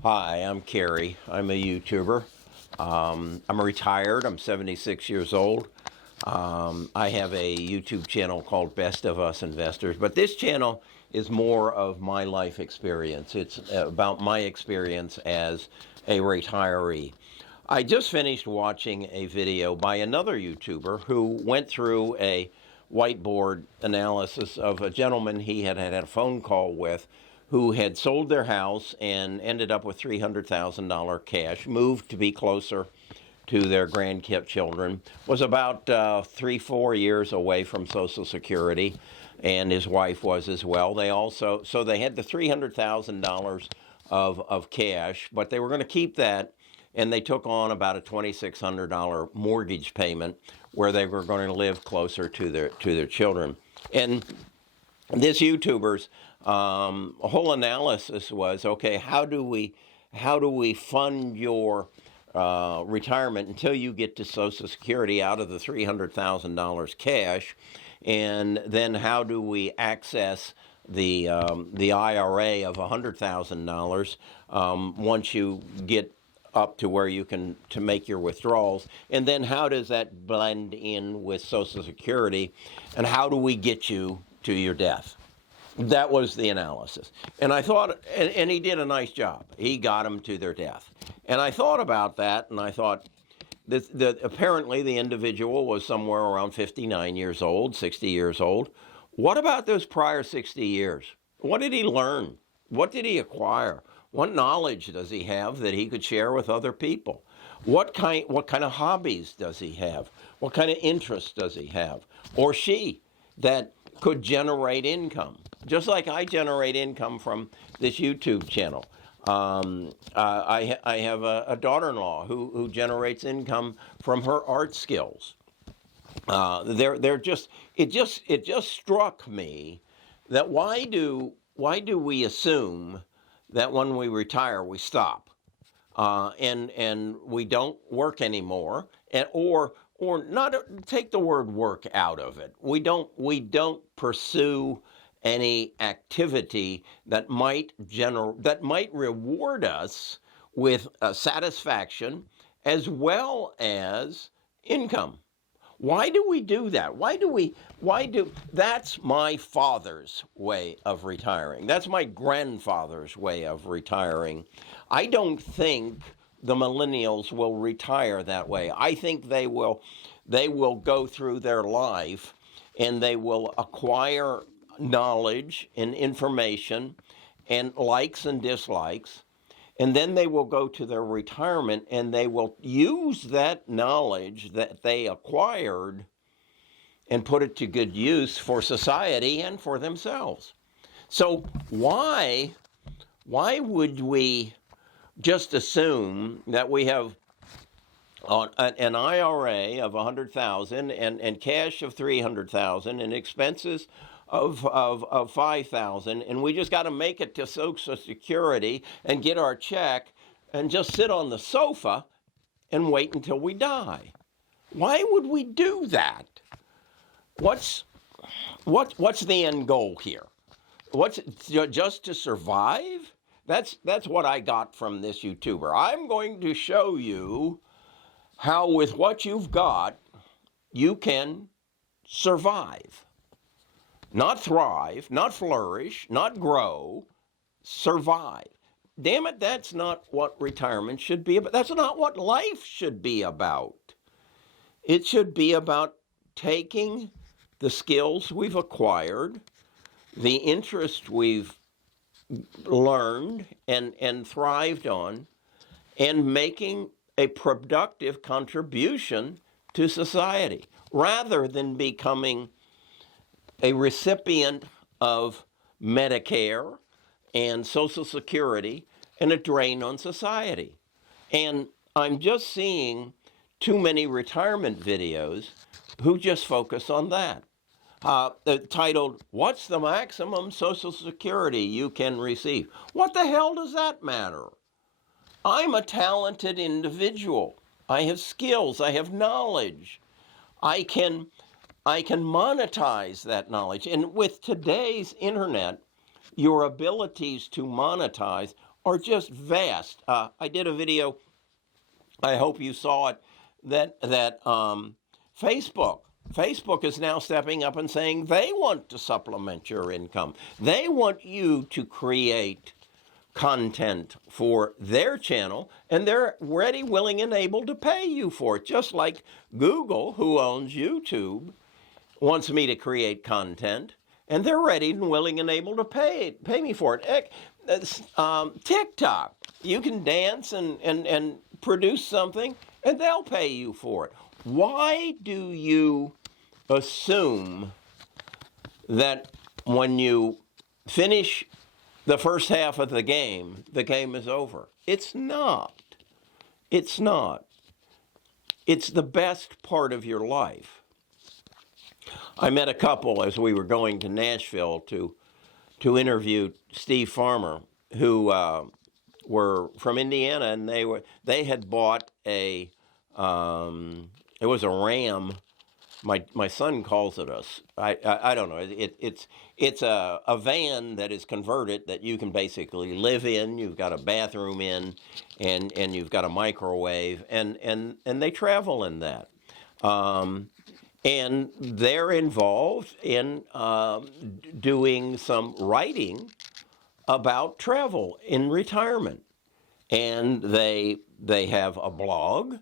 Hi, I'm Kerry. I'm a YouTuber. I'm retired. I'm 76 years old. I have a YouTube channel called Best of Us Investors, but this channel is more of my life experience. It's about my experience as a retiree. I just finished watching a video by another YouTuber who went through a whiteboard analysis of a gentleman he had a phone call with who had sold their house and ended up with $300,000 cash, moved to be closer to their grandchildren, was about 3-4 years away from Social Security, and his wife was as well. So they had the $300,000 of cash, but they were going to keep that, and they took on about a $2,600 mortgage payment where they were going to live closer to their children. And this YouTuber's whole analysis was, okay, how do we fund your retirement until you get to Social Security out of the $300,000 cash, and then how do we access the IRA of $100,000 once you get up to where you can to make your withdrawals, and then how does that blend in with Social Security, and how do we get you to your death? That was the analysis. And I thought, and he did a nice job. He got them to their death. And I thought about that, and I thought that apparently the individual was somewhere around 59 years old, 60 years old. What about those prior 60 years? What did he learn? What did he acquire? What knowledge does he have that he could share with other people? What kind of hobbies does he have? What kind of interests does he have? Or she that could generate income, just like I generate income from this YouTube channel. I have a daughter-in-law who generates income from her art skills. It just struck me that why do we assume that when we retire we stop and we don't work anymore, and or not take the word work out of it. We don't pursue any activity that might reward us with satisfaction as well as income. Why do we do that? That's my father's way of retiring. That's my grandfather's way of retiring. I don't think the millennials will retire that way. I think they will go through their life and they will acquire knowledge and information and likes and dislikes, and then they will go to their retirement and they will use that knowledge that they acquired and put it to good use for society and for themselves. So why would we just assume that we have an IRA of $100,000 and cash of $300,000 and expenses of $5,000, and we just got to make it to Social Security and get our check and just sit on the sofa and wait until we die? Why would we do that? What's the end goal here? What's just to survive? That's what I got from this YouTuber. I'm going to show you how with what you've got you can survive. Not thrive, not flourish, not grow, survive. Damn it, that's not what retirement should be about. That's not what life should be about. It should be about taking the skills we've acquired, the interest we've learned and thrived on, and making a productive contribution to society, rather than becoming a recipient of Medicare and Social Security and a drain on society. And I'm just seeing too many retirement videos who just focus on that. Titled, "What's the maximum Social Security you can receive?" What the hell does that matter? I'm a talented individual. I have skills. I have knowledge. I can monetize that knowledge. And with today's internet, your abilities to monetize are just vast. I did a video, I hope you saw it, that Facebook Facebook is now stepping up and saying they want to supplement your income. They want you to create content for their channel, and they're ready, willing, and able to pay you for it. Just like Google, who owns YouTube, wants me to create content, and they're ready and willing and able to pay me for it. TikTok, you can dance and produce something, and they'll pay you for it. Why do you assume that when you finish the first half of the game is over? It's not. It's not. It's the best part of your life. I met a couple as we were going to Nashville to interview Steve Farmer, who were from Indiana, and they had bought it was a Ram. My son calls it I don't know. It's a van that is converted that you can basically live in. You've got a bathroom in, and you've got a microwave, and they travel in that. And they're involved in doing some writing about travel in retirement. And they have a blog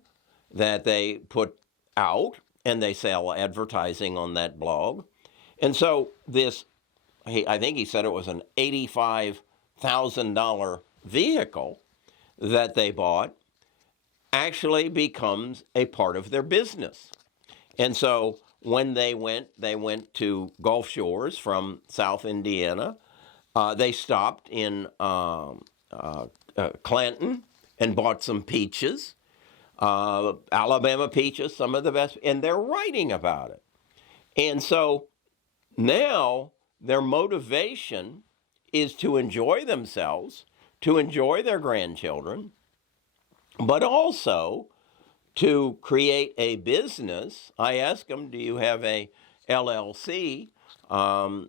that they put out, and they sell advertising on that blog. And so I think he said it was an $85,000 vehicle that they bought, actually becomes a part of their business. And so when they went to Gulf Shores from South Indiana. They stopped in Clanton and bought some peaches, Alabama peaches, some of the best, and they're writing about it. And so now their motivation is to enjoy themselves, to enjoy their grandchildren, but also to create a business. I asked him, do you have a LLC?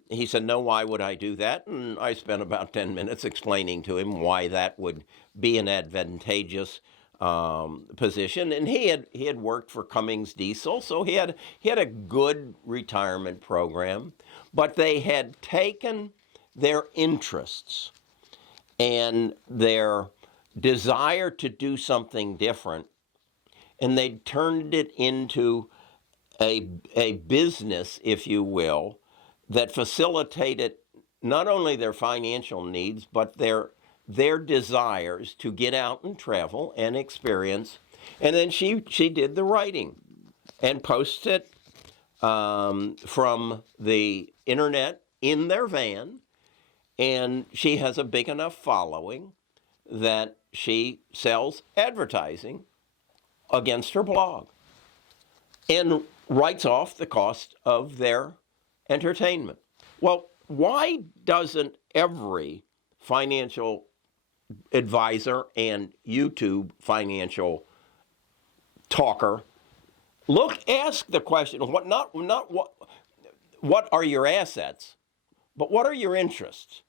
He said, no, why would I do that? And I spent about 10 minutes explaining to him why that would be an advantageous position. And he had worked for Cummins Diesel, so he had a good retirement program. But they had taken their interests and their desire to do something different, and they turned it into a business, if you will, that facilitated not only their financial needs, but their desires to get out and travel and experience. And then she did the writing and posted from the internet in their van. And she has a big enough following that she sells advertising against her blog and writes off the cost of their entertainment. Well, why doesn't every financial advisor and YouTube financial talker ask the question, what are your assets, but what are your interests?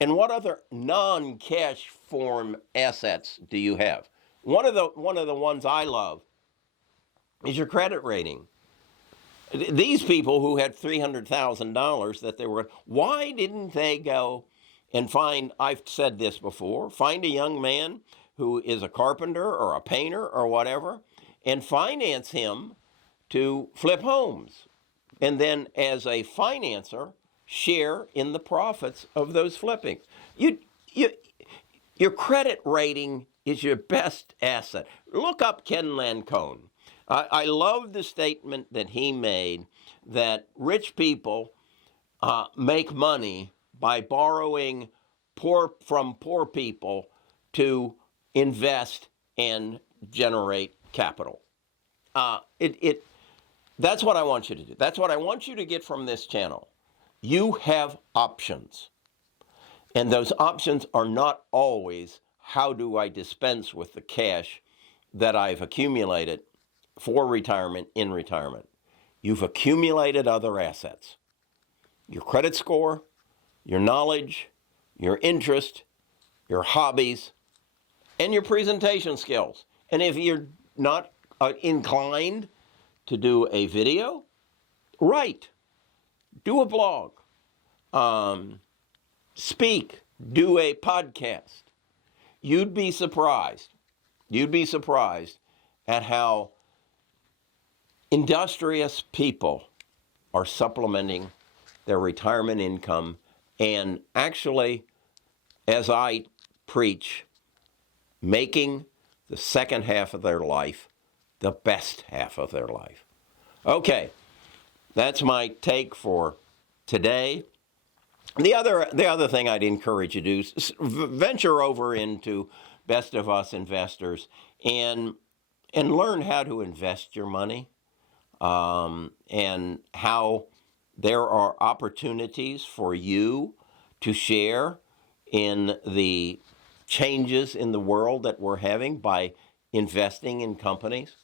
And what other non-cash form assets do you have? One of the ones I love is your credit rating. These people who had $300,000 that they were, why didn't they go and find, I've said this before, find a young man who is a carpenter or a painter or whatever, and finance him to flip homes. And then as a financer, share in the profits of those flippings. Your credit rating is your best asset. Look up Ken Lancone. I love the statement that he made that rich people make money by borrowing from poor people to invest and generate capital. That's what I want you to do. That's what I want you to get from this channel. You have options. And those options are not always, how do I dispense with the cash that I've accumulated for retirement in retirement? You've accumulated other assets. Your credit score, your knowledge, your interest, your hobbies, and your presentation skills. And if you're not inclined to do a video, write, do a blog, speak, do a podcast. You'd be surprised. You'd be surprised at how industrious people are supplementing their retirement income and actually, as I preach, making the second half of their life the best half of their life. Okay, that's my take for today. The other thing I'd encourage you to do is venture over into Best of Us Investors and learn how to invest your money, and how there are opportunities for you to share in the changes in the world that we're having by investing in companies.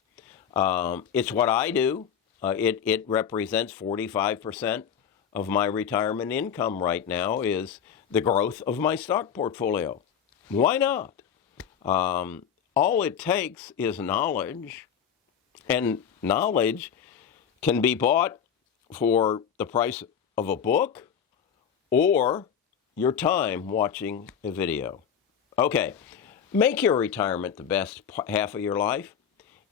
It's what I do. It represents 45% of my retirement income right now is the growth of my stock portfolio. Why not? All it takes is knowledge, and knowledge can be bought for the price of a book or your time watching a video. Okay, make your retirement the best half of your life,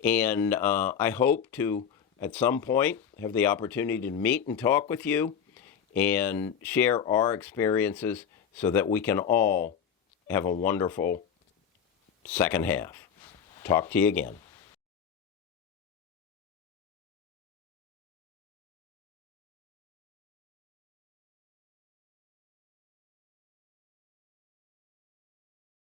and I hope to, at some point, have the opportunity to meet and talk with you and share our experiences so that we can all have a wonderful second half. Talk to you again.